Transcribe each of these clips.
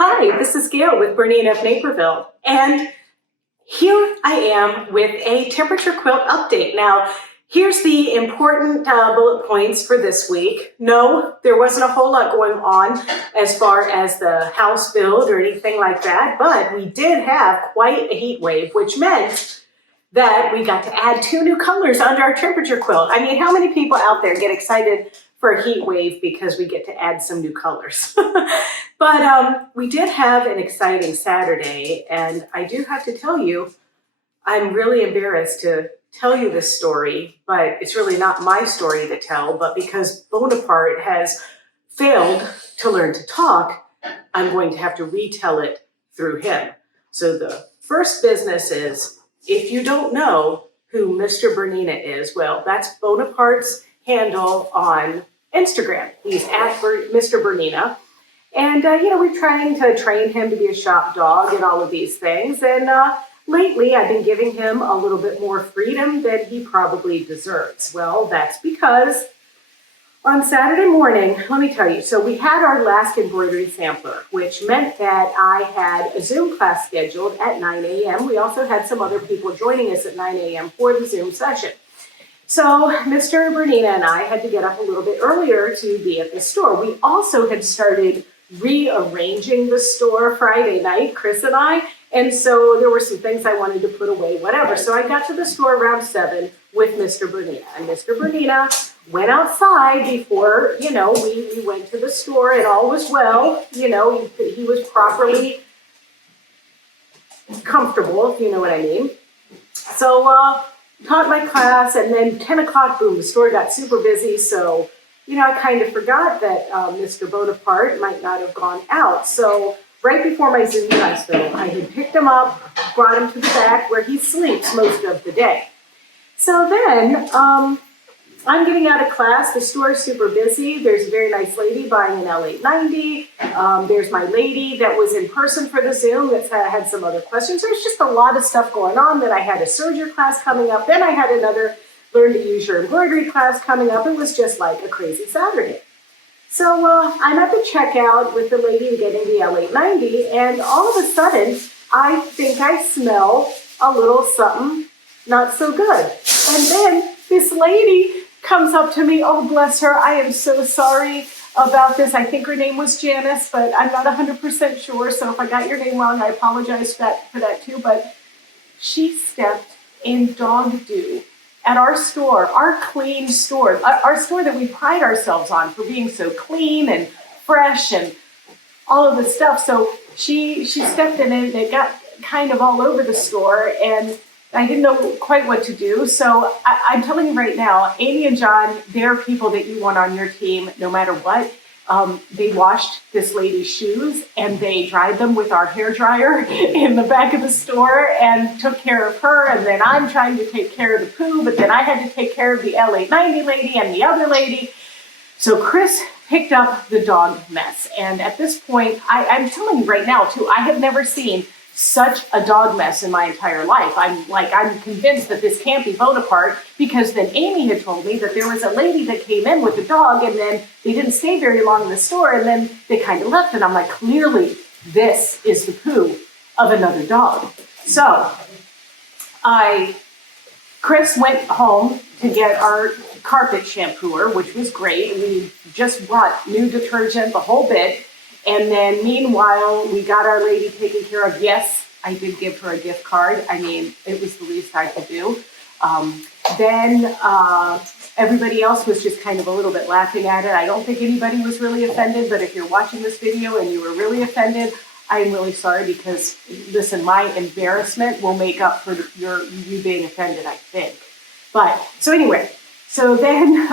Hi, this is Gayle with BERNINA of Naperville, and here I am with a temperature quilt update. Now, here's the important bullet points for this week. No, there wasn't a whole lot going on as far as the house build or anything like that, but we did have quite a heat wave, which meant that we got to add 2 new colors under our temperature quilt. I mean, how many people out there get excited for a heat wave because we get to add some new colors? But we did have an exciting Saturday, and I do have to tell you, I'm really embarrassed to tell you this story, but it's really not my story to tell, but because Bonaparte has failed to learn to talk, I'm going to have to retell it through him. So the first business is, if you don't know who Mr. Bernina is, well, that's Bonaparte's handle on Instagram. He's at Mr. Bernina. And, we're trying to train him to be a shop dog and all of these things. And lately, I've been giving him a little bit more freedom than he probably deserves. Well, that's because on Saturday morning, let me tell you, so we had our last embroidery sampler, which meant that I had a Zoom class scheduled at 9 a.m. We also had some other people joining us at 9 a.m. for the Zoom session. So Mr. Bernina and I had to get up a little bit earlier to be at the store. We also had started rearranging the store Friday night, Chris and I, and so there were some things I wanted to put away, whatever. So I got to the store around 7 with Mr. Bernina, and Mr. Bernina went outside before, we went to the store, and all was well. He was properly comfortable, if you know what I mean. So taught my class, and then 10 o'clock, boom, the store got super busy, so I kind of forgot that Mr. Bonaparte might not have gone out. So right before my Zoom class, though, I had picked him up, brought him to the back where he sleeps most of the day. So then I'm getting out of class. The store is super busy. There's a very nice lady buying an L890. There's my lady that was in person for the Zoom that had some other questions. There's just a lot of stuff going on. Then I had a serger class coming up. Then I had another Learn to Use Your Embroidery class coming up. It was just like a crazy Saturday. So I'm at the checkout with the lady getting the L890, and all of a sudden, I think I smell a little something not so good. And then this lady comes up to me. Oh, bless her. I am so sorry about this. I think her name was Janice, but I'm not 100% sure. So if I got your name wrong, I apologize for that too. But she stepped in dog dew at our store, our clean store, our store that we pride ourselves on for being so clean and fresh and all of the stuff. So she stepped in it, and it got kind of all over the store, and I didn't know quite what to do. So I'm telling you right now, Amy and John, they're people that you want on your team no matter what. They washed this lady's shoes, and they dried them with our hairdryer in the back of the store and took care of her. And then I'm trying to take care of the poo, but then I had to take care of the L890 lady and the other lady. So Chris picked up the dog mess. And at this point, I'm telling you right now too, I have never seen such a dog mess in my entire life. I'm convinced that this can't be Bonaparte, because then Amy had told me that there was a lady that came in with a dog, and then they didn't stay very long in the store, and then they kind of left, and I'm like, clearly this is the poo of another dog. So Chris went home to get our carpet shampooer, which was great. We just brought new detergent, the whole bit. And then meanwhile, we got our lady taken care of. Yes, I did give her a gift card. I mean, it was the least I could do. Then everybody else was just kind of a little bit laughing at it. I don't think anybody was really offended, but if you're watching this video and you were really offended, I'm really sorry, because, listen, my embarrassment will make up for you being offended, I think. But, so anyway, so then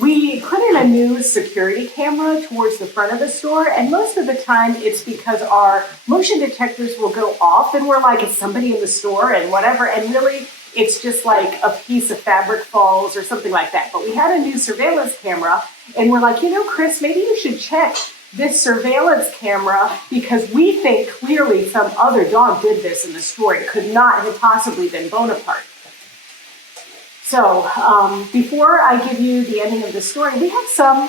we put in a new security camera towards the front of the store, and most of the time it's because our motion detectors will go off, and we're like, is somebody in the store and whatever, and really it's just like a piece of fabric falls or something like that. But we had a new surveillance camera, and we're like, Chris, maybe you should check this surveillance camera, because we think clearly some other dog did this in the store. It could not have possibly been Bonaparte. So before I give you the ending of the story, we have some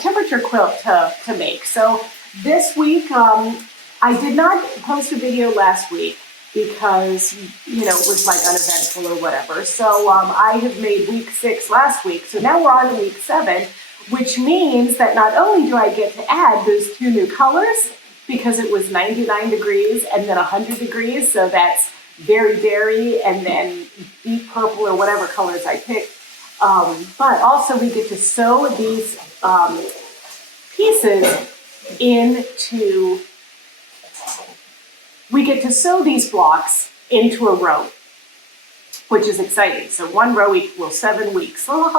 temperature quilt to make. So this week, I did not post a video last week because, it was like uneventful or whatever. So I have made week 6 last week. So now we're on to week 7, which means that not only do I get to add those 2 new colors, because it was 99 degrees and then 100 degrees. So that's very dairy and then deep purple or whatever colors I picked. But also we get to sew these pieces we get to sew these blocks into a row, which is exciting. So 1 row equals 7 weeks. So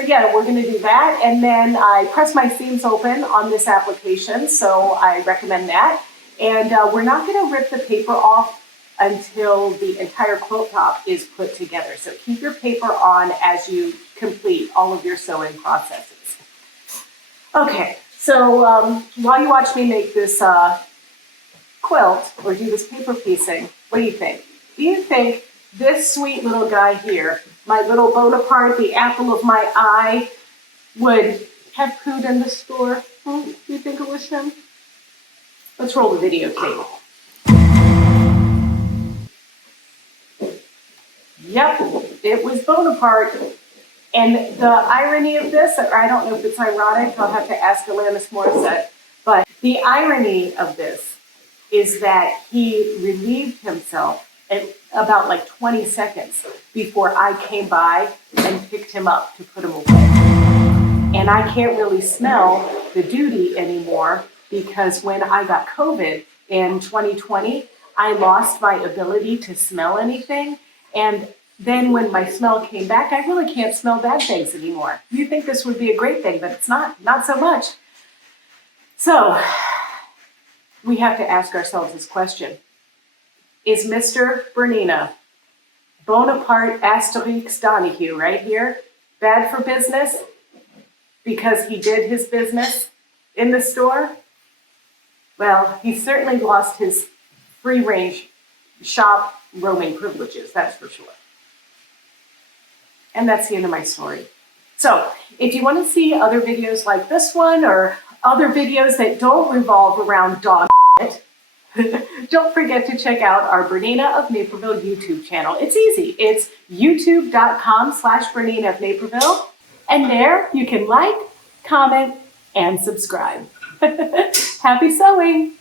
yeah, we're going to do that. And then I press my seams open on this application, so I recommend that. And we're not going to rip the paper off until the entire quilt top is put together. So keep your paper on as you complete all of your sewing processes. Okay, so while you watch me make this quilt or do this paper piecing, what do you think? Do you think this sweet little guy here, my little Bonaparte, the apple of my eye, would have pooed in the store? Do you think it was him? Let's roll the videotape. Yep, it was Bonaparte. And the irony of this, or I don't know if it's ironic, I'll have to ask Alanis Morissette, but the irony of this is that he relieved himself in about like 20 seconds before I came by and picked him up to put him away. And I can't really smell the duty anymore because when I got COVID in 2020, I lost my ability to smell anything. And then when my smell came back, I really can't smell bad things anymore. You think this would be a great thing, but it's not so much. So we have to ask ourselves this question. Is Mr. Bernina, Bonaparte Asterix Donahue right here, bad for business because he did his business in the store? Well, he certainly lost his free-range shop roaming privileges, that's for sure. And that's the end of my story. So if you want to see other videos like this one or other videos that don't revolve around dog don't forget to check out our Bernina of Naperville YouTube channel. It's easy. It's youtube.com/Bernina of Naperville. And there you can like, comment, and subscribe. Happy sewing!